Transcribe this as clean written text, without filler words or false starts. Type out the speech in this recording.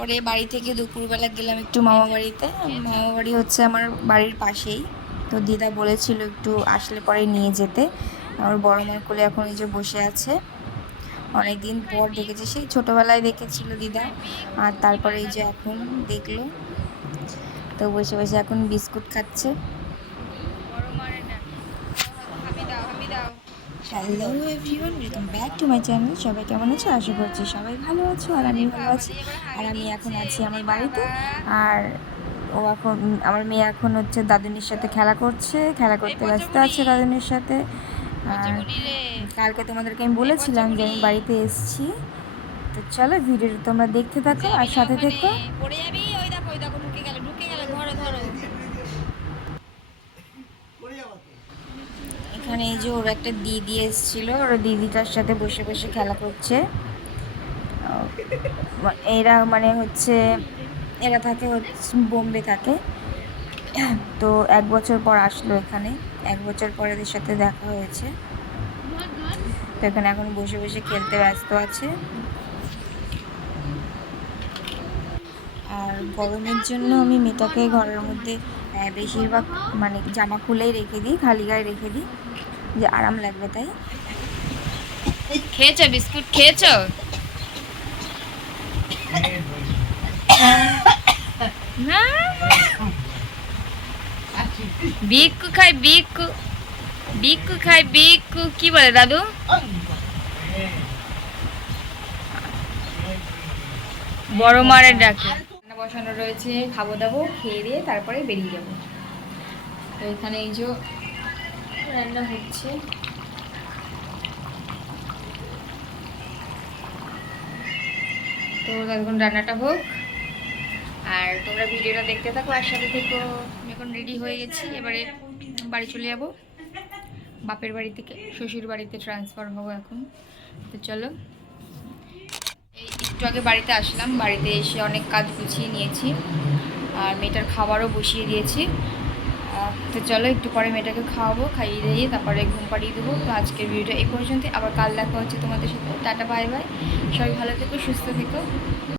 তারপরে বাড়ি থেকে দুপুরবেলা গেলাম একটু মামা বাড়িতে। মামা বাড়ি হচ্ছে আমার বাড়ির পাশেই, তো দিদা বলেছিল একটু আসলে পরে নিয়ে যেতে। আমার বড় মার কোলে এখন এই যে বসে আছে, অনেকদিন পর দেখেছি, সেই ছোটোবেলায় দেখেছিল দিদা, আর তারপরে এই যে এখন দেখলো, তো বসে বসে এখন বিস্কুট খাচ্ছে। Hello everyone, welcome back to my channel. সবাই কেমন আছো? আশা করছি সবাই ভালো আছো, আর আমি ভালো আছি। আর আমি এখন আছি আমার বাড়িতে, আর আমার মেয়ে এখন হচ্ছে দাদুনির সাথে খেলা করতে ব্যস্ত আছে দাদুনির সাথে। আর কালকে তোমাদেরকে আমি বলেছিলাম যে আমি বাড়িতে এসেছি, তো চলো ভিডিওটা তোমরা দেখতে থাকো আর সাথে থেকো। এখানে এই যে ওর একটা দিদি এসেছিল, ওর দিদিটার সাথে বসে বসে খেলা করছে। এরা মানে হচ্ছে এরা থাকে হচ্ছে বোম্বে থাকে, তো 1 বছর পর আসলো এখানে। 1 বছর পর এদের সাথে দেখা হয়েছে, তো এখানে এখন বসে বসে খেলতে ব্যস্ত আছে। আর গরমের জন্য আমি মেয়েটাকে ঘরের মধ্যে বেশিরভাগ মানে জামা খুলেই রেখে দিই, খালি গায়ে রেখে দিই, যে আরাম লাগবে তাই। খেয়েছো বিস্কুট? খেয়েছো? না, বিক্কু খাই, বিক্কু বিক্কু খাই, বিক্কু কি বলে দাদু? বড় মারের ডাকে। রান্না বসানো রয়েছে, খাবো দাবো, খেয়ে দিয়ে তারপরে বেরিয়ে যাবো। তো এখানে এই যে রান্না হচ্ছে, তো এখন রান্নাটা হোক আর তোমরা ভিডিওটা দেখতে থাকো আর সাথে থেকো। আমি এখন রেডি হয়ে গেছি, এবারে বাড়ি চলে যাব। বাপের বাড়ি থেকে শ্বশুর বাড়িতে ট্রান্সফার হবো এখন, তো চলো। এই একটু আগে বাড়িতে আসলাম, বাড়িতে এসে অনেক কাজ গুছিয়ে নিয়েছি আর মেয়েটার খাবারও বসিয়ে দিয়েছি। তো চলো একটু পরে মেয়েটাকে খাওয়াবো, খাইয়ে দিয়ে তারপরে ঘুম পাড়িয়ে দেবো। তো আজকের ভিডিওটা এই পর্যন্ত, আবার কাল দেখা হচ্ছে তোমাদের সাথে। টাটা, বাই বাই, সবাই ভালো থেকো, সুস্থ থেকো।